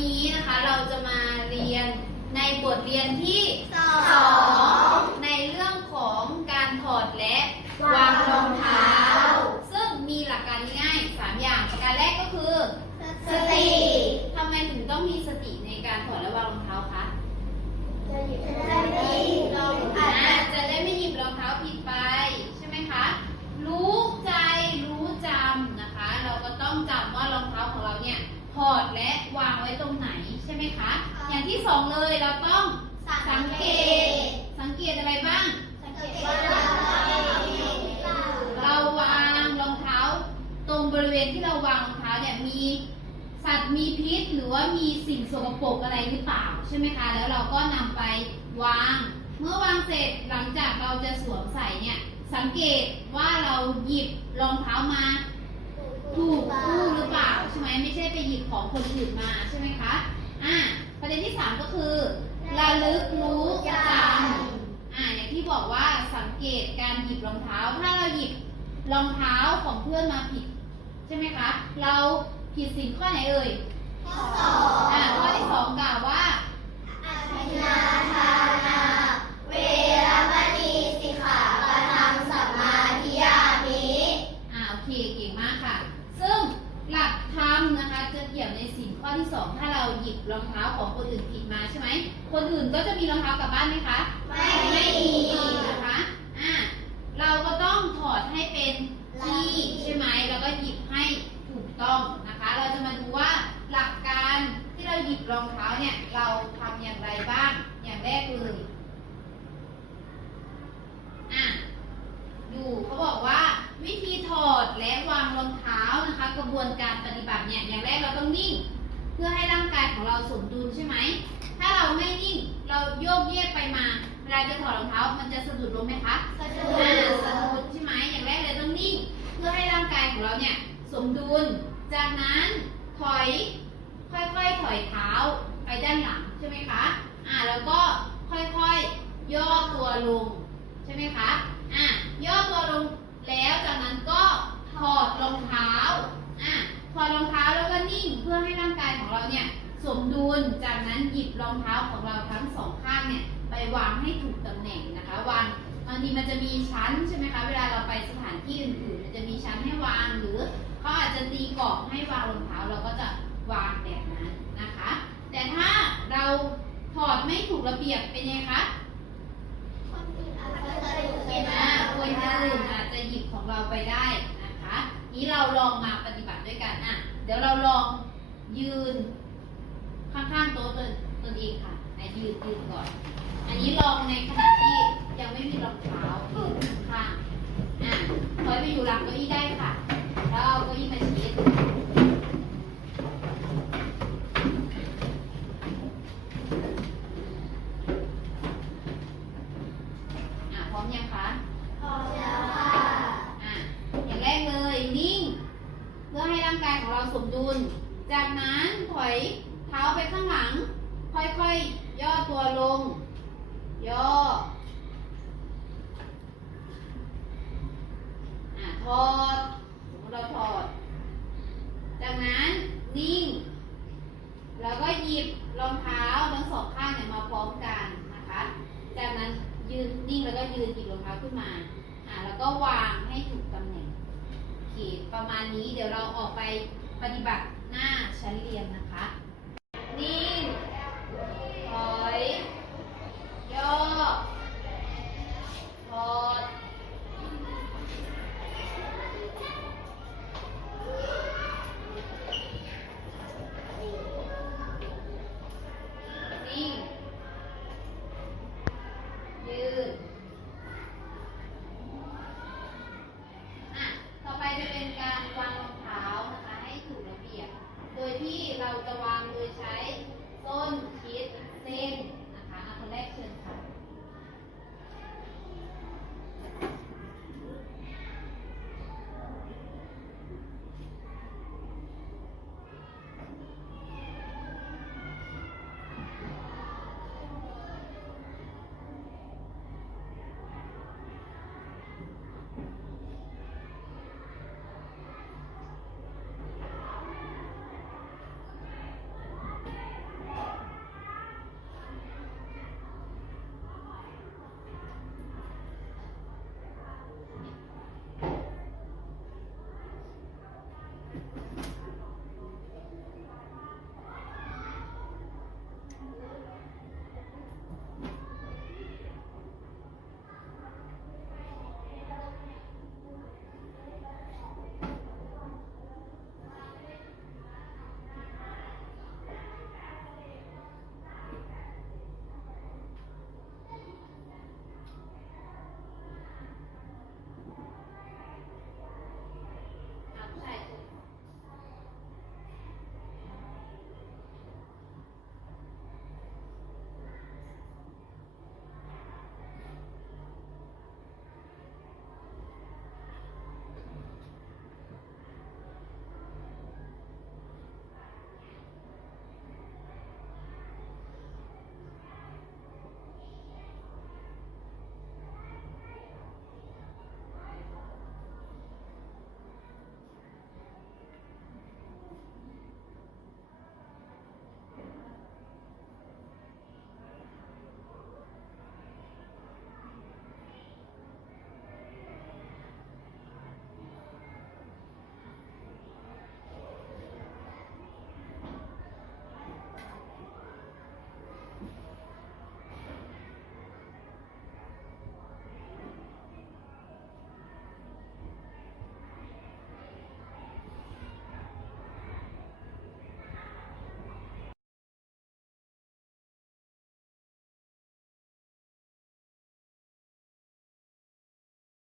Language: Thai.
นี้นะคะเราจะมาเรียนในบทเรียนที่สอสองงในเรื่องของการถอดและวางรองเท้า ซึ่งมีหลักการง่ายๆสามอย่างประการแรกก็คือสติทำไมถึงต้องมีสติในการถอดและวางรองเท้าคะจะหยิบได้ไม่ลงอาจอ่าจะจะได้ไม่หยิบรองเท้าผิดไปใช่ไหมคะรู้ใจรู้จำนะคะ เราก็ต้องจำว่ารองเท้าของเราเนี่ยถอดและวางไว้ ตรงไหนใช่ไหมคะ อย่างที่สองเลยเราต้องสังเกต สังเกตอะไรบ้าง สังเกตว่าเราเราวางรองเท้า ตรงบริเวณที่เราวางรองเท้าเนี่ยมีสัตว์มีพิษหรือว่ามีสิ่งสกปรกอะไรหรือเปล่าใช่ไหมคะ แล้วเราก็นำไปวาง เมื่อวางเสร็จหลังจากเราจะสวมใส่เนี่ยสังเกตว่าเราหยิบรองเท้ามาถูกคู่หรือเปล่าใช่ ไหมไม่ใช่ไปหยิบของคนอื่นมาใช่ไหมคะ อะประเด็นที่สามก็คือระลึกรู้จำอะอย่างที่บอกว่าสังเกตการหยิบรองเท้า ถ้าเราหยิบรองเท้าของเพื่อนมาผิด ใช่ไหมคะ เราผิดสิ่งข้อไหนเอ่ยข้อสองอะข้อที่สองกล่าวว่าอธินาทา ที่สองถ้าเราหยิบรองเท้าของคนอื่นผิดมาใช่ไหม คนอื่นก็จะมีรองเท้ากลับบ้านไหมคะไม่มีนะคะ อ่า เราก็ต้องถอดให้เป็นที่ใช่ไหม แล้วก็หยิบให้ถูกต้องนะคะ เราจะมาดูว่าหลักการที่เราหยิบรองเท้าเนี่ยเราทำอย่างไรบ้าง อย่างแรกเลย อะ ดูเขาบอกว่าวิธีถอดและวางรองเท้านะคะ กระบวนการปฏิบัติเนี่ยอย่างแรกเราต้องนิ่ง เพื่อให้ร่างกายของเราสมดุลใช่ไหม ถ้าเราไม่นิ่งเราโยกเยกไปมา เวลาจะถอดรองเท้ามันจะสะดุดลงไหมคะสะดุอ่าดสะดุดใช่ไหมอย่างแรกเลยต้องนิ่ง เพื่อให้ร่างกายของเราเนี่ยสมดุล จากนั้นถอยค่อยๆถอยเท้าไปด้านหลังใช่ไหมคะอ่าแล้วก็ค่อยๆย่อตัวลงใช่ไหมคะอะย่อตัวลงแล้วจากนั้นก็ถอดรองเท้าอะ ถอดรองเท้าแล้วก็นิ่งเพื่อให้ร่างกายของเราเนี่ยสมดุล จากนั้นหยิบรองเท้าของเราทั้งสองข้างเนี่ยไปวางให้ถูกตำแหน่งนะคะ วางบางทีมันจะมีชั้นใช่ไหมคะ เวลาเราไปสถานที่อื่นๆมันจะมีชั้นให้วางหรือเขาอาจจะตีกรอบให้วางรองเท้าเราก็จะวางแบบนั้นนะคะ แต่ถ้าเราถอดไม่ถูกระเบียบเป็นไงคะคนอื่นอาจจะสะดุดเห็นไหมคนอื่นอาจจะหยิบของเราไปได้นะคะ นี้เราลองมาป เดี๋ยวเราลองยืนข้างๆโต๊ะตนตนเองค่ะอะยืนยืนก่อน อันนี้ลองในขณะที่ยังไม่มีรองเท้ายืนข้างๆอะถอยไปอยู่หลังเก้าอี้ได้ค่ะ แล้วเอาเก้าอี้มาชิดอะพร้อมยังคะ พอแล้วค่ะ อะอย่างแรกเลยนิ่ง เพื่อให้ร่างกายของเรา สมดุล จากนั้นถอยเท้าไปข้างหลัง ค่อยๆย่อตัวลง ย่อถอดสมมติเราถอด จากนั้นนิ่ง แล้วก็หยิบรองเท้าทั้งสองข้างเนี่ยมาพร้อมกันนะคะ จากนั้นยืนนิ่งแล้วก็ยืนหยิบรองเท้าขึ้นมาอ่าแล้วก็วางให้ถูกตำแหน่งโอเคประมาณนี้เดี๋ยวเราออกไป ปฏิบัติหน้าชั้นเรียนนะคะ นี่